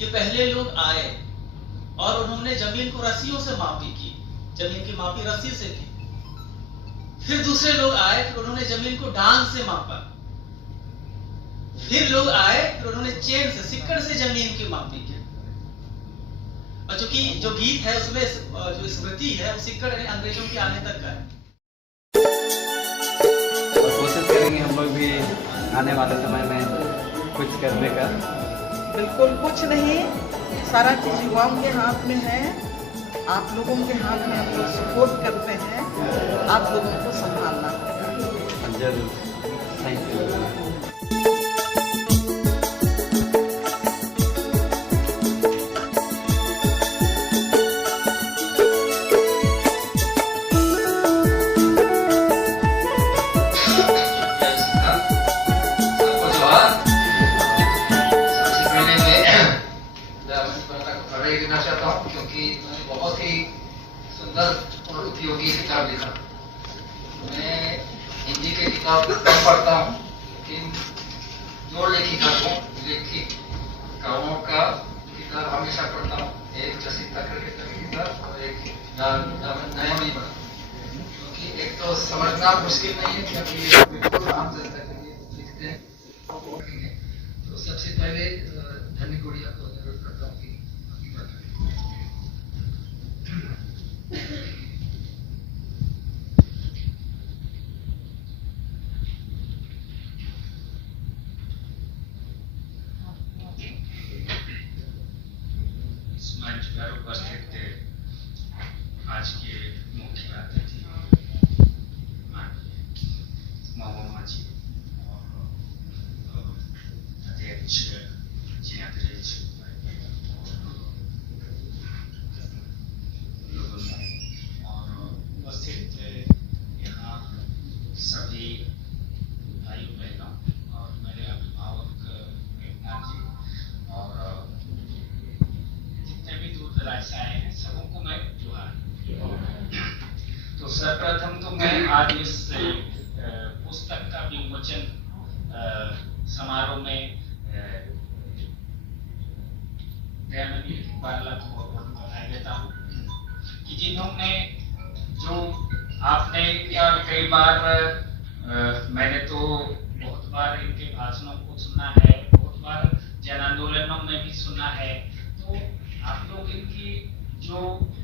कि पहले लोग आए और उन्होंने जमीन को रस्सियों से मापी की, जमीन की मापी रस्सी से की। फिर दूसरे लोग आए, फिर उन्होंने जमीन को डांग से मापा। फिर लोग आए, फिर उन्होंने चेन से, सिक्कड़ से जमीन की मापी की। और चूंकि जो गीत है उसमें जो स्मृति है वो सिक्कड़ अंग्रेजों के आने तक का है। और कोशिश करेंगे हम लोग भी आने वाले समय में कुछ करने का। बिल्कुल कुछ नहीं, सारा चीज युवाओं के हाथ में है, आप लोगों के हाथ में। हम लोग सपोर्ट करते हैं, आप लोगों को संभालना है। जरूर, थैंक यू। क्योंकि मैंने बहुत ही सुंदर और उपयोगी किताब लिखा। मैं हिंदी के किताब कम पढ़ता हूँ, लेकिन दो लेखिकाओं का किताब हमेशा पढ़ता हूँ। एक जसिंता करके किताब और एक दयामनी पढ़ा, क्योंकि एक तो समझना मुश्किल नहीं है, क्योंकि बिल्कुल आम जनता के लिए लिखते हैं। तो सबसे पहले धन्य गुड़िया को अनुरोध करता हूँ कि मंच पर उपस्थित आज के मुख्य अतिथि मोहम्मद जी और अध्यक्ष जियाद्रेज और उपस्थित यहाँ सभी भाई बहनों और मेरे अभिभावक मेघनाथ जी और भी दूर दराज से आए हैं, सबों को मैं जोहार। तो सर्वप्रथम तो मैं आज इस पुस्तक का विमोचन समारोह में दयामनी बाला को बधाई देता हूँ कि जिन्होंने, जो आपने कई बार मैंने तो बहुत बार इनके भाषणों को सुना है, बहुत बार जन आंदोलनों में भी सुना है। तो आप लोग इनकी जो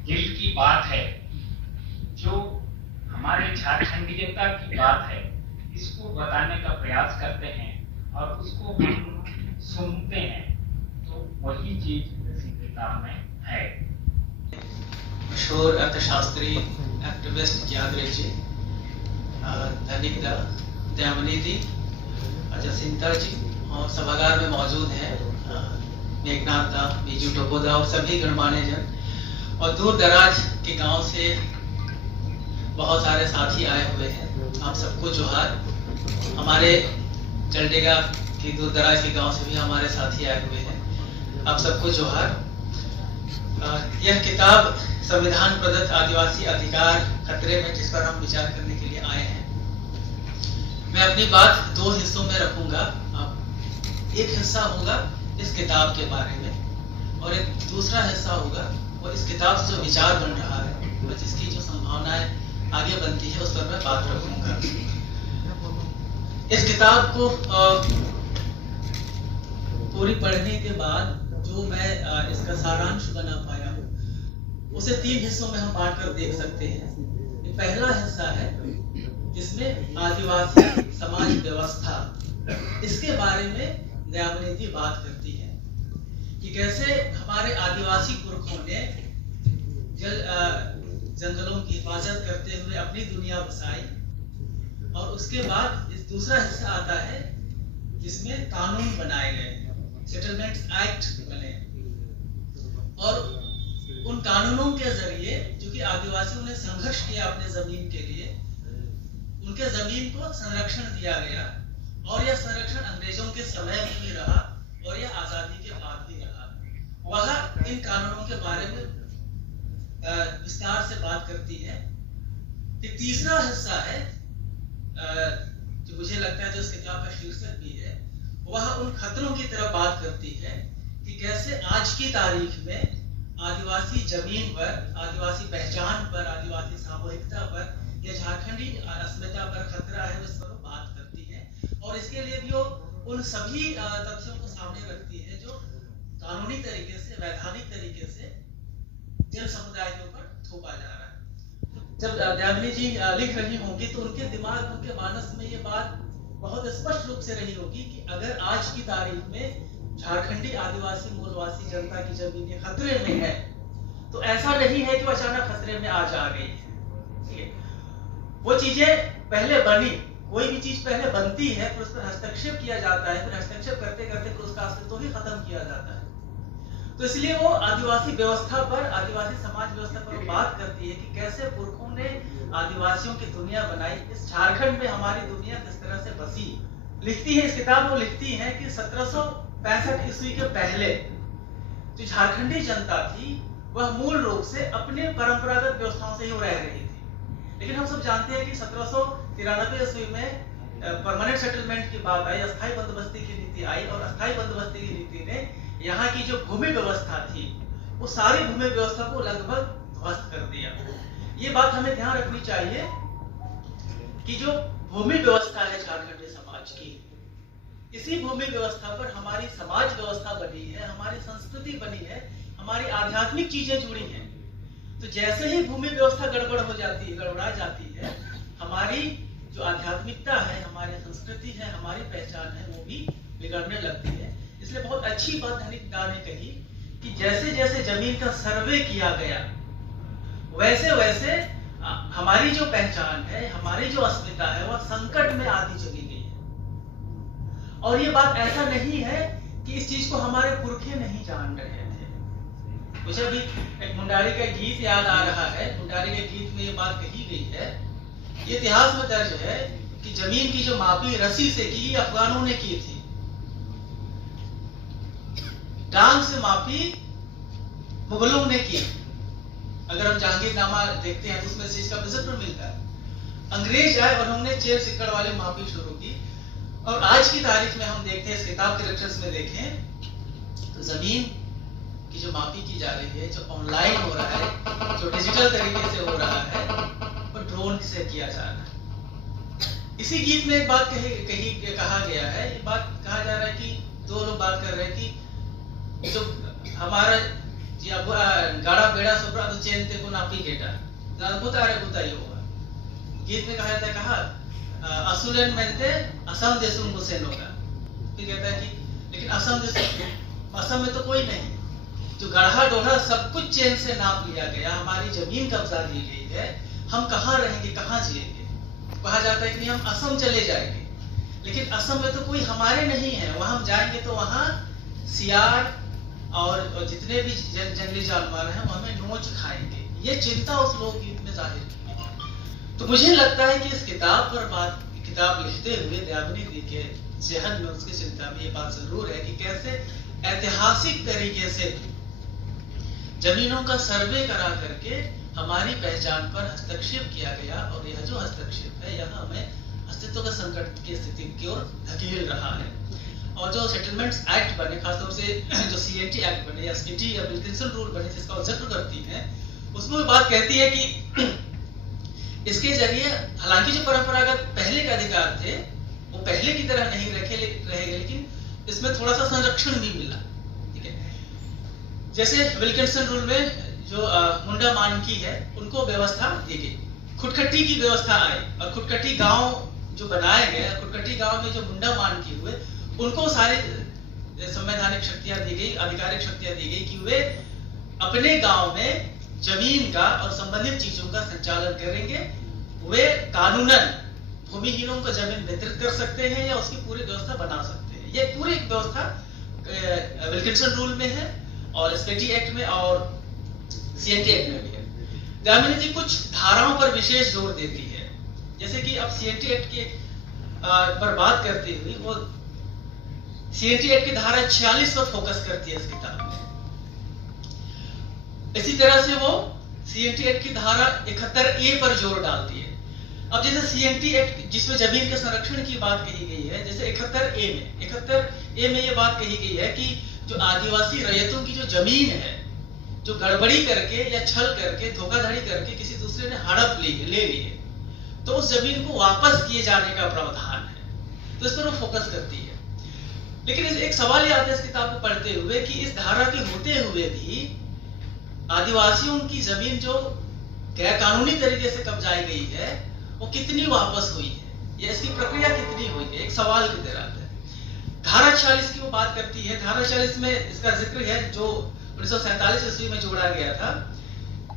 दिल की बात है, जो हमारे झारखंडीयता की बात है, इसको बताने का प्रयास करते हैं और उसको हम सुनते हैं, तो वही चीज इस किताब में है। मशहूर अर्थशास्त्री एक्टिविस्ट जियाद्रेज जी, धनिक दयामनी दी, जसिंता जी और सभागार में मौजूद हैं मेघनाथ दा, बीजू टोपोदा और सभी गणमान्य जन और दूर दराज के गांव से बहुत सारे साथी आए हुए हैं। आप सबको जोहार। हमारे चलडेगा की दूर दराज के गांव से भी हमारे साथी आए हुए हैं, आप सबको जोहार। यह किताब संविधान प्रदत्त आदिवासी अधिकार खतरे में, जिस पर हम विचार करने के लिए आए हैं। मैं अपनी बात दो हिस्सों में रखूंगा। एक हिस्सा होगा इस किताब के बारे में और एक दूसरा हिस्सा होगा वो इस किताब से जो विचार बन रहा है, जिसकी जो संभावनाएं आगे बनती है, उस पर मैं बात रखूंगा। इस किताब को पूरी पढ़ने के बाद जो मैं इसका सारांश बना पाया हूँ, उसे तीन हिस्सों में हम बांट कर देख सकते हैं। पहला हिस्सा है जिसमें आदिवासी समाज व्यवस्था, इसके बारे में दयामनी जी बात करती है कि कैसे हमारे आदिवासी पुरखों ने जंगलों की हिफाजत करते हुए अपनी दुनिया बसाई। और उसके बाद इस दूसरा हिस्सा आता है जिसमें कानून बनाए गए, सेटलमेंट एक्ट बने और उन कानूनों के जरिए, क्योंकि आदिवासियों ने संघर्ष किया अपने जमीन के लिए, उनके जमीन को संरक्षण दिया गया और यह संरक्षण अंग्रेजों के समय में भी रहा और यह आजादी के बाद भी रहा। वह इन कानूनों के बारे में विस्तार से बात करती है। फिर तीसरा हिस्सा है जो मुझे लगता है जो इस किताब का शीर्षक भी है, वह उन खतरों की तरफ बात करती है कि कैसे आज की तारीख में आदिवासी जमीन पर, आदिवासी पहचान पर, आदिवासी सामूहिकता पर या झारखंडी अस्मिता पर खतरा है, इस पर वो बात करती है और इसके लिए भी वो उन सभी तथ्यों को सामने रखती है जो कानूनी तरीके से, वैधानिक तरीके से जन समुदाय के ऊपर थोपा जा रहा है। जब दयामिनी जी लिख रही होंगी तो उनके दिमाग, उनके मानस में ये बात बहुत स्पष्ट रूप से रही होगी कि अगर आज की तारीख में झारखंडी आदिवासी मूलवासी जनता की जमीनें खतरे में है तो ऐसा नहीं है कि वो अचानक खतरे में आज आ गई है। वो चीजें पहले बनी, कोई भी चीज पहले बनती है फिर उस पर हस्तक्षेप किया जाता है, फिर हस्तक्षेप करते करते फिर उसका अस्तित्व ही खत्म किया जाता है। तो इसलिए वो आदिवासी व्यवस्था पर, आदिवासी समाज व्यवस्था पर बात करती है कि कैसे पुरखों ने आदिवासियों की दुनिया बनाई, इस झारखंड में हमारी दुनिया किस तरह से बसी। लिखती है इस किताब में, लिखती है कि 1765 ईस्वी के पहले जो झारखंडी जनता थी वह मूल रूप से अपने परंपरागत व्यवस्थाओं से ही रह रही थी। लेकिन हम सब जानते हैं कि 1793 ईस्वी में परमानेंट सेटलमेंट की बात आई, अस्थायी बंदोबस्ती की नीति आई और अस्थायी बंदोबस्ती की नीति ने यहाँ की जो भूमि व्यवस्था थी वो सारी भूमि व्यवस्था को लगभग ध्वस्त कर दिया। ये बात हमें ध्यान रखनी चाहिए कि जो भूमि व्यवस्था है झारखंडी समाज की, इसी भूमि व्यवस्था पर हमारी समाज व्यवस्था बनी है, हमारी संस्कृति बनी है, हमारी आध्यात्मिक चीजें जुड़ी हैं। तो जैसे ही भूमि व्यवस्था गड़बड़ हो जाती है, गड़बड़ा जाती है, हमारी जो आध्यात्मिकता है, हमारी संस्कृति है, हमारी पहचान है, वो भी बिगड़ने लगती है। इसलिए बहुत अच्छी बात धनिकदा ने कही कि जैसे जैसे जमीन का सर्वे किया गया वैसे वैसे हमारी जो पहचान है, हमारी जो अस्मिता है, वह संकट में आती चली गई है। और ये बात ऐसा नहीं है कि इस चीज को हमारे पुरखे नहीं जान रहे थे। मुझे अभी एक मुंडारी का गीत याद आ रहा है। मुंडारी के गीत में ये बात कही गई है, ये इतिहास में दर्ज है कि जमीन की जो मापी रस्सी से की, अफगानों ने की थी। डांग से मापी मुगलों ने की। अगर हम जहांगीरनामा देखते हैं तो उसमें से इसका विजिटर मिलता है। अंग्रेज आए और उन्होंने चेर सिक्कड़ वाली मापी शुरू की। और आज की तारीख में हम देखते हैं, इस किताब के लेक्चर्स में देखें तो जमीन की जो मापी की जा रही है, जो ऑनलाइन हो रहा है, जो डिजिटल तरीके से हो रहा है, वो ड्रोन से किया जा रहा है। इसी गीत में एक बात कहा गया है, ये बात कहा जा रहा है कि दो लोग बात कर रहे हैं कि जो हमारा गाड़ा बेड़ा सुब्रा तो चेनते को नापी गेटा बुतारे बुताई होगा। गीत में कहा जाता है, कहा असुलन मेंते असम देशुन गुसेन होगा। फिर कहता है कि लेकिन असम में तो कोई नहीं, जो गढ़ा डोढ़ा सब कुछ चेन से नाप लिया गया, हमारी जमीन कब्जा ली गई है, हम कहाँ रहेंगे, कहाँ जिएंगे। कहा जाता है कि नहीं, हम असम चले जाएंगे, लेकिन असम में तो कोई हमारे नहीं है, वहां हम जाएंगे तो वहां सियार और जितने भी जंगली जानवर हैं वो हमें नोच खाएंगे। ये चिंता उस लोकगीत में जाहिर की। तो मुझे लगता है कि इस किताब पर किताब लिखते हुए दयामिनी दी के जहन में, उसकी चिंता में ये बात जरूर है कि कैसे ऐतिहासिक तरीके से जमीनों का सर्वे करा करके हमारी पहचान पर हस्तक्षेप किया गया और यह जो हस्तक्षेप है यह हमें अस्तित्व का संकट की स्थिति की ओर धकेल रहा है। और जो सेटलमेंट्स एक्ट बने, खासतौर से जो सीएनटी एक्ट बने या एसपीटी या विल्किंसन रूल बने जिसका जिक्र करती है, उसमें बात कहती है कि इसके जरिए हालांकि जो परंपरागत पहले के अधिकार थे वो पहले की तरह नहीं रहेंगे, लेकिन इसमें थोड़ा सा संरक्षण भी मिला। ठीक है, जैसे विल्किंसन रूल में जो मुंडा मानकी है उनको व्यवस्था दी गई, खुटखट्टी की व्यवस्था आई और खुटखट्टी गांव जो बनाए गए, खुटखट्टी गांव में जो मुंडा मानकी हुए उनको सारी संवैधानिक शक्तियां दी गई, आधिकारिक शक्तियां दी गई कि वे अपने गांव में जमीन का और संबंधित चीजों का संचालन करेंगे। वे कानूनन भूमिहीनों को जमीन वितरित कर सकते हैं या उसकी पूरी व्यवस्था बना सकते हैं। ये पूरी व्यवस्था विल्किंसन रूल में है और एसपीटी एक्ट में और सीएनटी एक्ट में भी है। दयामिनी जी कुछ धाराओं पर विशेष जोर देती है, जैसे कि अब सीएनटी एक्ट की पर बात करती हुई वो सीएनटी एक्ट की धारा 46 पर फोकस करती है इस किताब में। इसी तरह से वो सीएनटी एक्ट की धारा 71A पर जोर डालती है। अब जैसे सीएनटी एक्ट जिसमें जमीन के संरक्षण की बात कही गई है, जैसे 71A में ये बात कही गई है कि जो आदिवासी रैयतों की जो जमीन है, जो गड़बड़ी करके या छल करके धोखाधड़ी करके किसी दूसरे ने हड़प ले ली है, तो उस जमीन को वापस किए जाने का प्रावधान है। तो इस पर वो फोकस करती है। लेकिन एक सवाल ये आता है इस किताब को पढ़ते हुए कि इस धारा के होते हुए भी आदिवासियों की जमीन जो गैर कानूनी तरीके से कब्जाई गई है वो कितनी वापस हुई है, या इसकी प्रक्रिया कितनी हुई है, एक सवाल की तरह है। धारा 46 की वो बात करती है। धारा 46 में इसका जिक्र है जो 1947 ईस्वी में जोड़ा गया था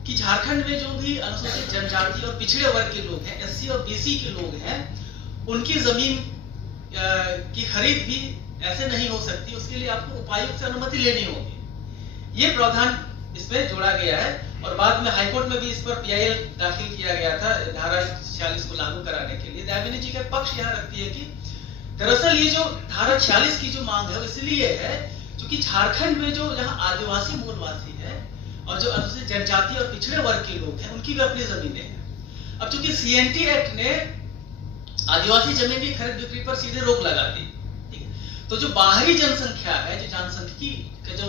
कि झारखंड में जो भी अनुसूचित जनजाति और पिछड़े वर्ग के लोग हैं, एससी और बीसी के लोग हैं, उनकी जमीन की खरीद भी ऐसे नहीं हो सकती, उसके लिए आपको उपायुक्त से अनुमति लेनी होगी। ये प्रावधान इसमें जोड़ा गया है और बाद में हाईकोर्ट में भी इस पर पीआईएल दाखिल किया गया था धारा 46 को लागू कराने के लिए। दामिनी जी का पक्ष यहाँ रखती है कि दरअसल ये जो धारा 46 की जो मांग है इसलिए है क्योंकि झारखंड में जो यहाँ आदिवासी मूलवासी है और जो अनुसूचित जनजाति और पिछड़े वर्ग के लोग हैं उनकी भी अपनी जमीनें हैं। अब चूंकि सीएनटी एक्ट ने आदिवासी जमीन की खरीद बिक्री पर सीधे रोक लगा दी, ठीक है, तो जो बाहरी जनसंख्या है, जो जनसंख्या का जो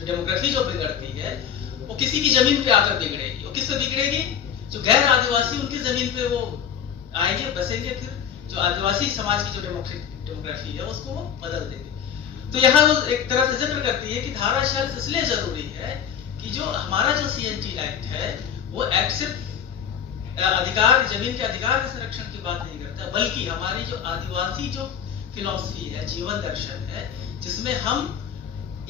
डेमोग्राफी जो बिगड़ती है वो किसी की जमीन पे आकर बिगड़ेगी। वो किस पे बिगड़ेगी? जो गैर आदिवासी उनकी जमीन पे वो आएंगे, बसेंगे, फिर जो आदिवासी समाज की जो डेमोग्राफी है उसको वो बदल देंगे। तो यहाँ वो एक तरह से जिक्र करती है कि धारा 46 इसलिए जरूरी है कि जो हमारा जो सीएनटी एक्ट है वो एक्ट सिर्फ अधिकार, जमीन के अधिकार के संरक्षण की बात नहीं करता, बल्कि हमारी जो आदिवासी जो फिलॉसफी है, जीवन दर्शन है, जिसमें हम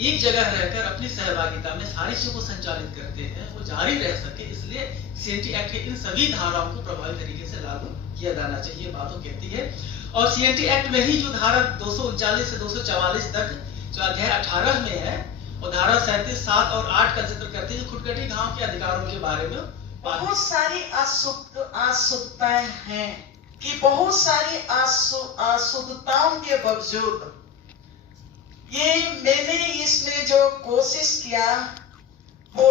एक जगह रहकर अपनी सहभागिता में सारी चीजों को संचालित करते हैं, वो जारी रह सके, इसलिए सीएनटी एक्ट के इन सभी धाराओं को प्रभावी तरीके से लागू किया जाना चाहिए, बातों कहती है। और सीएनटी एक्ट में ही जो धारा 239 से 244 तक जो अध्याय 18 में है और धारा 37, 7 और 8 का जिक्र करती है जो खुदकटी गांव के अधिकारों के बारे में बहुत सारी अशुद्धताएं हैं कि बहुत सारी अशुद्धताओं के बावजूद ये मैंने इसमें जो कोशिश किया वो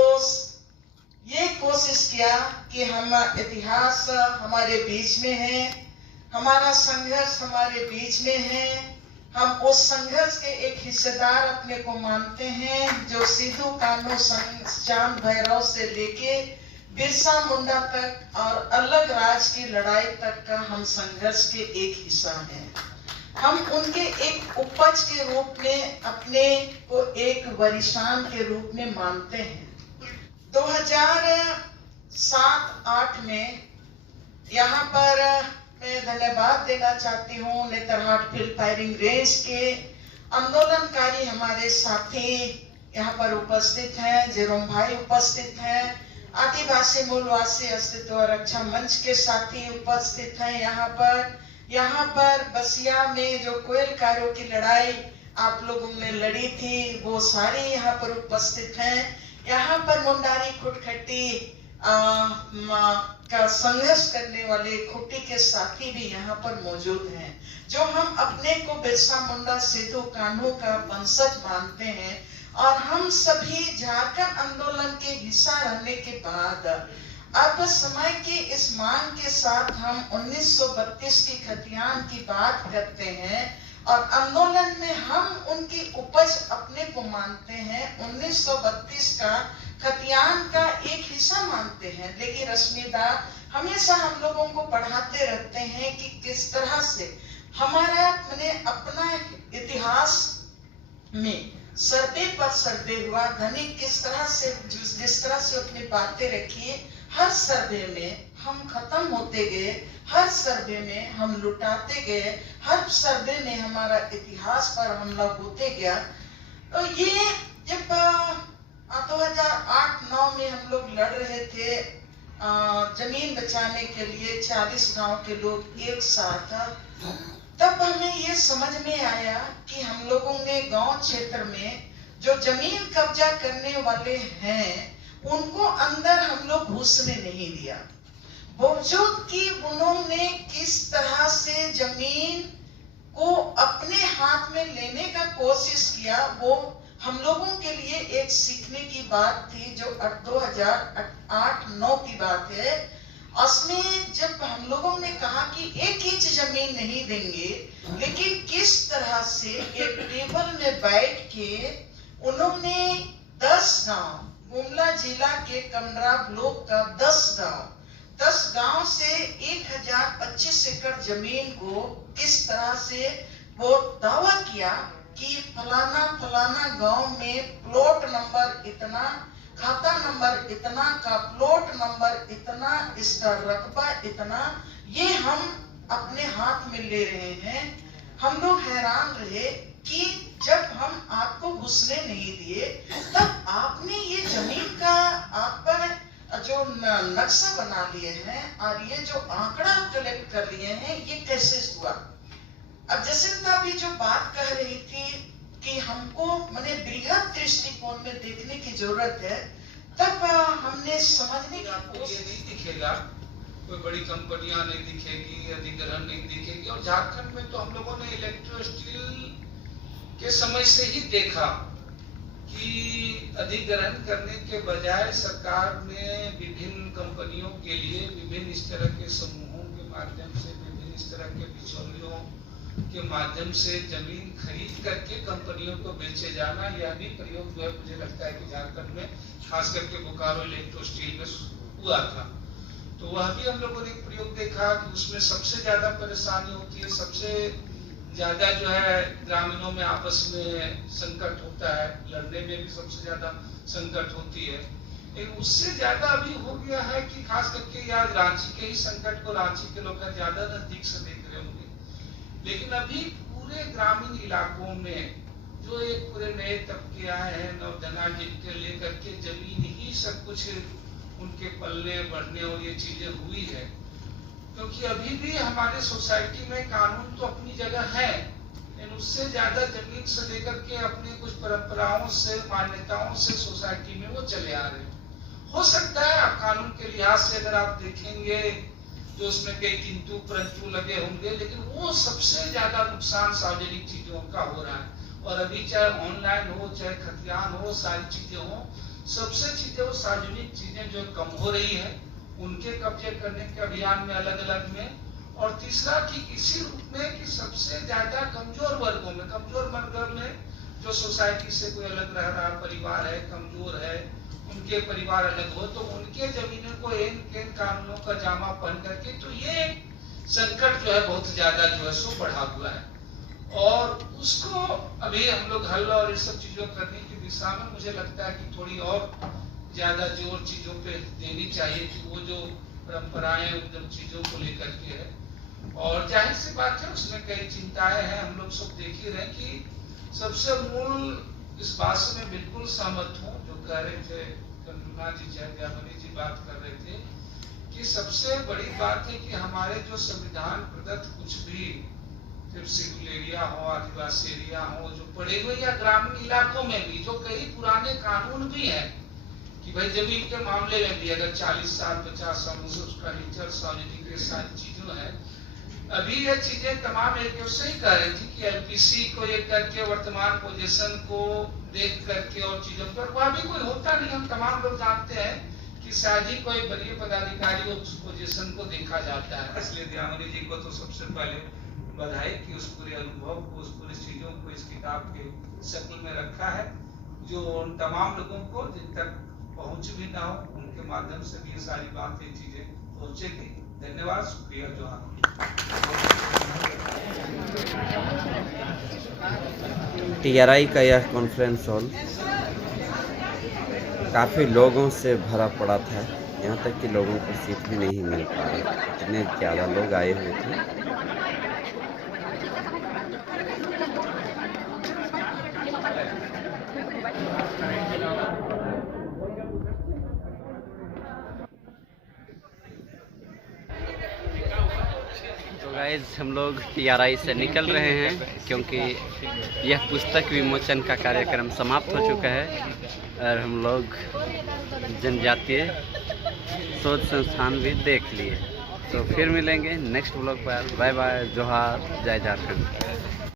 ये कोशिश किया कि हम इतिहास हमारे बीच में है, हमारा संघर्ष हमारे बीच में है, हम उस संघर्ष के एक हिस्सेदार अपने को मानते हैं जो सिद्धू कान्हू चांद भैरव से लेके बिरसा मुंडा तक और अलग राज की लड़ाई तक का हम संघर्ष के एक हिस्सा हैं। हम उनके एक उपज के रूप में अपने को एक वरिष्ठान के रूप में मानते हैं। 2007-8 में यहाँ पर मैं धन्यवाद देना चाहती हूँ नेतरहाट फील्ड फायरिंग रेंज के आंदोलनकारी हमारे साथी यहाँ पर उपस्थित हैं, जेरोम भाई उपस्थित हैं, आदिवासी मूलवासी अस्तित्व रक्षा मंच के साथी उपस्थित हैं। यहाँ पर बसिया में जो कोयलकारों की लड़ाई आप लोगों ने लड़ी थी वो सारे यहाँ पर उपस्थित हैं। यहाँ पर मुंडारी खुटखटी का संघर्ष करने वाले खुट्टी के साथी भी यहाँ पर मौजूद हैं जो हम अपने को बिरसा मुंडा सिद्धू कान्हू का वंशज मानते हैं। और हम सभी झारखंड आंदोलन के हिस्सा रहने के बाद अब समय की इस मांग के साथ हम 1932 की खतियान की बात करते हैं और आंदोलन में हम उनकी उपज अपने को मानते हैं, 1932 का खतियान का एक हिस्सा मानते हैं। लेकिन रश्मिदा हमेशा हम लोगों को पढ़ाते रहते हैं कि किस तरह से हमारा अपना इतिहास में सर्वे पर सर्वे हुआ, धनिक किस तरह से जिस तरह से अपनी बातें रखी, हर सर्वे में हम खत्म होते गए, हर सर्वे में हम लुटाते गए, हर सर्वे में हमारा इतिहास पर हमला होते गया। तो ये जब 2008-9 में हम लोग लड़ रहे थे जमीन बचाने के लिए, 40 गांव के लोग एक साथ, तब हमें ये समझ में आया कि हम लोगों ने गांव क्षेत्र में जो जमीन कब्जा करने वाले हैं उनको अंदर हम लोग घुसने नहीं दिया, बावजूद कि उन्होंने किस तरह से जमीन को अपने हाथ में लेने का कोशिश किया। वो हम लोगों के लिए एक सीखने की बात थी जो 2008-9 की बात है। उसमें जब हम लोगों ने कहा कि 1 इंच जमीन नहीं देंगे, लेकिन किस तरह से एक टेबल में बैठ के उन्होंने 10 गांव, गुमला जिला के कमरा ब्लॉक का 10 गांव से 1025 एकड़ जमीन को किस तरह से वो दावा किया कि फलाना फलाना गांव में प्लॉट नंबर इतना, खाता नंबर इतना का प्लॉट नंबर इतना, इसका रकबा इतना, ये हम अपने हाथ में ले रहे हैं। हम लोग हैरान रहे कि जब हम आपको घुसने नहीं दिए तब आपने ये जमीन का आप पर जो नक्शा बना लिए हैं और ये जो आंकड़ा कलेक्ट कर लिए हैं, ये कैसे हुआ? अब जसिंता भी जो बात कह रही थी कि हमको माने बृहद दृष्टिकोण में देखने की जरूरत है, तब हमने समझने की आपको ये नहीं दिखेगा, कोई बड़ी कंपनियां नहीं दिखेगी, अधिग्रहण नहीं दिखेगी। और झारखंड में तो हम लोगों ने इलेक्ट्रो स्टील के समय से ही देखा कि अधिग्रहण करने के बजाय सरकार ने विभिन्न कंपनियों के लिए विभिन्न इस तरह के समूहों के माध्यम से, विभिन्न इस तरह के बिचौलियों के माध्यम से जमीन खरीद करके कंपनियों को बेचे जाना, यह भी प्रयोग जो है मुझे लगता है कि झारखंड में खास करके बोकारो इलेक्ट्रो स्टील में हुआ था। तो वह भी हम लोगों ने एक प्रयोग देखा कि उसमें सबसे ज्यादा परेशानी होती है, सबसे ज्यादा जो है ग्रामीणों में आपस में संकट होता है, लड़ने में भी सबसे ज्यादा संकट होती है। लेकिन उससे ज्यादा अभी हो गया है कि खास करके यार रांची के ही संकट को रांची के लोग ज्यादा नजदीक से देख रहे होंगे, लेकिन अभी पूरे ग्रामीण इलाकों में जो एक पूरे नए तबके आए हैं, नौजना जिनके लेकर के जमीन ही सब कुछ उनके पलने बढ़ने और ये चीजें हुई है, क्योंकि अभी भी हमारे सोसाइटी में कानून तो अपनी जगह है, लेकिन उससे ज्यादा जमीन से लेकर के अपनी कुछ परंपराओं से, मान्यताओं से सोसाइटी में वो चले आ रहे हैं। हो सकता है आप कानून के लिहाज से अगर आप देखेंगे जो उसमें कई किंतु परंतु लगे होंगे, लेकिन वो सबसे ज्यादा नुकसान सार्वजनिक चीजों का हो रहा है। और अभी चाहे ऑनलाइन हो, चाहे खतियान हो, सारी चीजें हो, सबसे चीजें वो सार्वजनिक चीजें जो कम हो रही है, उनके कब्जे करने के अभियान में अलग अलग में। और तीसरा कि इसी रूप में कि सबसे ज्यादा कमजोर वर्गों में, कमजोर वर्गों में जो सोसाइटी से कोई अलग रह रहा परिवार है, कमजोर है, उनके परिवार अलग हो, तो उनके जमीनों को इन कानूनों का जामा पहन करके, तो ये संकट जो है बहुत ज्यादा जो है सो बढ़ा हुआ है। और उसको अभी हम लोग हल और इस सब चीजों करने की दिशा में मुझे लगता है कि थोड़ी और ज्यादा जोर चीजों पे देनी चाहिए कि वो जो परंपराएं उन चीजों को लेकर के है। और जाहिर सी बात है उसमें कई चिंताएं हैं, हम लोग सब देख ही रहे कि सबसे मूल इस बात से मैं बिल्कुल सहमत हूँ जो कह रहे थे कंगना जी, चाहे दयामनी जी बात कर रहे थे कि सबसे बड़ी बात है कि हमारे जो संविधान प्रदत्त कुछ भी सिर्फ सिविल एरिया हो, आदिवासी एरिया हो, जो पड़े हुए या ग्रामीण इलाकों में भी जो कई पुराने कानून भी है कि भाई जमीन के मामले में भी अगर 40 साल 50 साल से उसका नेचर सार्वजनिक सारी चीजों है, अभी ये चीजें तमाम एक से ही कह रही थी कि एलपीसी को ये करके वर्तमान पोजीशन को देख करके और चीजों पर वह भी कोई होता नहीं। हम तमाम लोग जानते हैं कि शायद ही कोई वरीय पदाधिकारी उस पोजीशन को देखा जाता है। इसलिए दयामनी जी को तो सबसे पहले बधाई कि उस पूरे अनुभव को, उस पूरी चीजों को इस किताब के शक्ल में रखा है, जो उन तमाम लोगों को जिन तक पहुंच भी ना हो उनके माध्यम से भी ये सारी बातें चीजें पहुंचेगी। धन्यवाद, शुक्रिया, जोहार। टीआरआई का यह कॉन्फ्रेंस हॉल काफ़ी लोगों से भरा पड़ा था, यहाँ तक कि लोगों को सीट भी नहीं मिल पा रही, इतने ज़्यादा लोग आए हुए थे। गाइस हम लोग टीआरआई से निकल रहे हैं क्योंकि यह पुस्तक विमोचन का कार्यक्रम समाप्त हो चुका है और हम लोग जनजातीय शोध संस्थान भी देख लिए। तो फिर मिलेंगे नेक्स्ट व्लॉग पर। बाय बाय, जोहार, जय झारखंड।